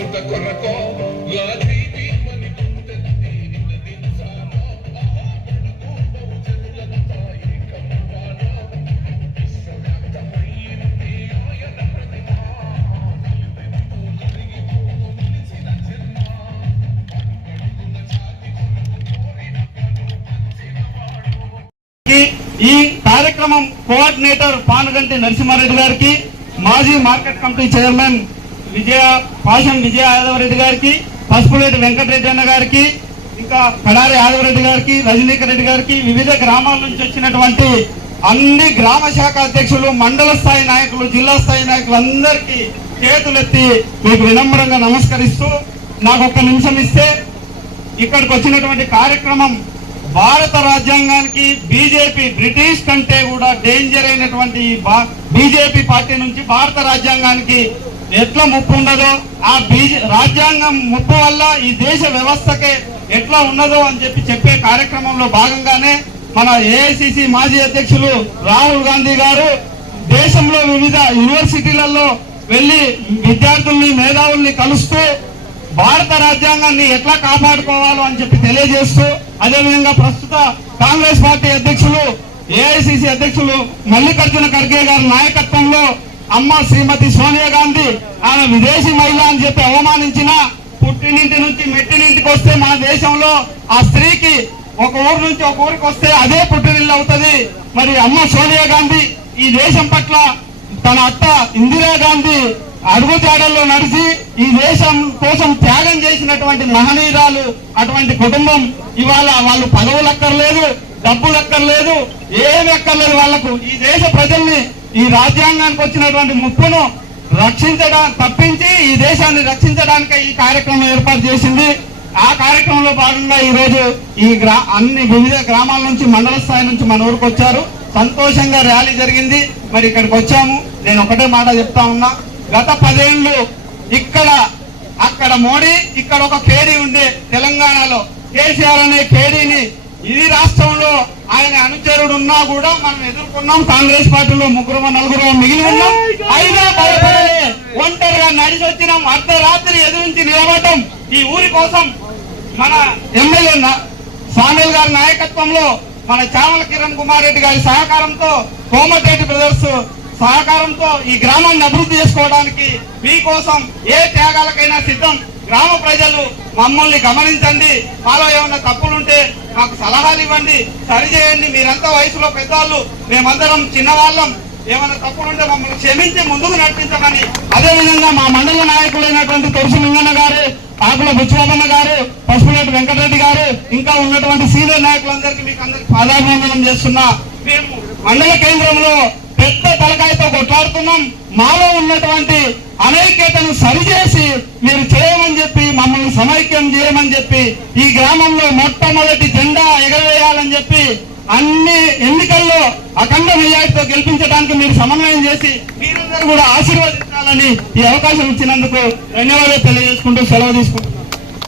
ఈ కార్యక్రమం కోఆర్డినేటర్ పానుగంటి నరసింహారెడ్డి గారికి, మాజీ మార్కెట్ కమిటీ చైర్మన్ పాషం విజయ యాదవరెడ్డి గారికి, పసుపులేటి వెంకటరెడ్డి అన్న గారికి, ఇంకా కడారి యాదవరెడ్డి గారికి, రజనీకర్ రెడ్డి గారికి, వివిధ గ్రామాల నుంచి వచ్చినటువంటి అన్ని గ్రామ శాఖ అధ్యక్షులు, మండల స్థాయి నాయకులు, జిల్లా స్థాయి నాయకులు అందరికీ చేతులెత్తి మీకు వినమ్రంగా నమస్కరిస్తూ, నాకు ఒక్క నిమిషం ఇస్తే ఇక్కడికి వచ్చినటువంటి కార్యక్రమం భారత రాజ్యాంగానికి బీజేపీ బ్రిటిష్ కంటే కూడా డేంజర్ అయినటువంటి బీజేపీ పార్టీ నుంచి భారత రాజ్యాంగానికి ఎట్లా ముప్పు ఉండదో, ఆ రాజ్యాంగం ముప్పు వల్ల ఈ దేశ వ్యవస్థకే ఎట్లా ఉన్నదో అని చెప్పే కార్యక్రమంలో భాగంగానే మన ఏఐసిసి మాజీ అధ్యక్షులు రాహుల్ గాంధీ గారు దేశంలో వివిధ యూనివర్సిటీలలో వెళ్లి విద్యార్థుల్ని, మేధావుల్ని కలుస్తూ భారత రాజ్యాంగాన్ని ఎట్లా కాపాడుకోవాలో అని చెప్పి తెలియజేస్తూ, అదేవిధంగా ప్రస్తుత కాంగ్రెస్ పార్టీ అధ్యక్షులు, ఏఐసిసి అధ్యక్షులు మల్లికార్జున ఖర్గే గారి నాయకత్వంలో అమ్మ శ్రీమతి సోనియా గాంధీ ఆమె విదేశీ మహిళ అని చెప్పి అవమానించిన, పుట్టినింటి నుంచి మెట్టినింటికి వస్తే మన దేశంలో ఆ స్త్రీకి ఒక ఊరు నుంచి ఒక ఊరికి వస్తే అదే పుట్టినిల్లు అవుతుంది. మరి అమ్మ సోనియా గాంధీ ఈ దేశం పట్ల తన అత్త ఇందిరాగాంధీ అడుగుజాడల్లో నడిచి ఈ దేశం కోసం త్యాగం చేసినటువంటి మహనీయురాలు. అటువంటి కుటుంబం ఇవాళ వాళ్ళు పదవులు అక్కర్లేదు, డబ్బులు అక్కర్లేదు, ఏమి అక్కర్లేదు వాళ్లకు. ఈ దేశ ప్రజల్ని ఈ రాజ్యాంగానికి వచ్చినటువంటి ముప్పును తప్పించి ఈ దేశాన్ని రక్షించడానికి ఈ కార్యక్రమం ఏర్పాటు చేసింది. ఆ కార్యక్రమంలో భాగంగా ఈ రోజు అన్ని వివిధ గ్రామాల నుంచి, మండల స్థాయి నుంచి మన ఊరికి వచ్చారు. సంతోషంగా ర్యాలీ జరిగింది. మరి ఇక్కడికి వచ్చాము. నేను ఒకటే మాట చెప్తా ఉన్నా, గత 10 ఏళ్లు అక్కడ మోడీ, ఇక్కడ ఒక కేడీ ఉండే తెలంగాణలో. కేసీఆర్ అనే కేడీని ఈ రాష్ట్రంలో ఆయన అనుచరుడు ఉన్నా కూడా మనం ఎదుర్కొన్నాం. కాంగ్రెస్ పార్టీలో 3-4 మిగిలి ఉన్నాం. అయినా భయపడలే, ఒంటరిగా నడిచి వచ్చినాం. అర్ధరాత్రి ఎదురించి నిలబడటం ఈ ఊరి కోసం. మన ఎమ్మెల్యే సామేల్ గారి నాయకత్వంలో, మన చామల కిరణ్ కుమార్ రెడ్డి గారి సహకారంతో, కోమటిరెడ్డి బ్రదర్స్ సహకారంతో ఈ గ్రామాన్ని అభివృద్ధి చేసుకోవడానికి మీకోసం ఏ త్యాగాలకైనా సిద్ధం. గ్రామ ప్రజలు మమ్మల్ని గమనించండి, మాలో ఏమైనా తప్పులుంటే మాకు సలహాలు ఇవ్వండి, సరిచేయండి. మీరంతా వయసులో పెద్దవాళ్ళు, మేమందరం చిన్నవాళ్ళం. ఏమైనా తప్పులుంటే మమ్మల్ని క్షమించి ముందుకు నడిపించమని, అదేవిధంగా మా మండల నాయకులైనటువంటి తొరుసు లింగన్న గారు, ఆకుల బుచ్చబాబన్న గారు, పసుపులేటి వెంకటరెడ్డి గారు, ఇంకా ఉన్నటువంటి సీనియర్ నాయకులందరికీ మీకు అందరికి పాదాభివందనం చేస్తున్నా. మేము మండల కేంద్రంలో పెద్ద తలకాయతో కొట్లాడుతున్నాం. మాలో ఉన్నటువంటి అనైక్యతను సరిచేసి మీరు చేయమని చెప్పి, మమ్మల్ని సమైక్యం చేయమని చెప్పి, ఈ గ్రామంలో మొట్టమొదటి జెండా ఎగరవేయాలని చెప్పి, అన్ని ఎన్నికల్లో అఖండ మెజార్టీతో గెలిపించడానికి మీరు సమన్వయం చేసి మీరందరూ కూడా ఆశీర్వదించాలని ఈ అవకాశం ఇచ్చినందుకు ధన్యవాదాలు తెలియజేసుకుంటూ సెలవు తీసుకుంటున్నాను.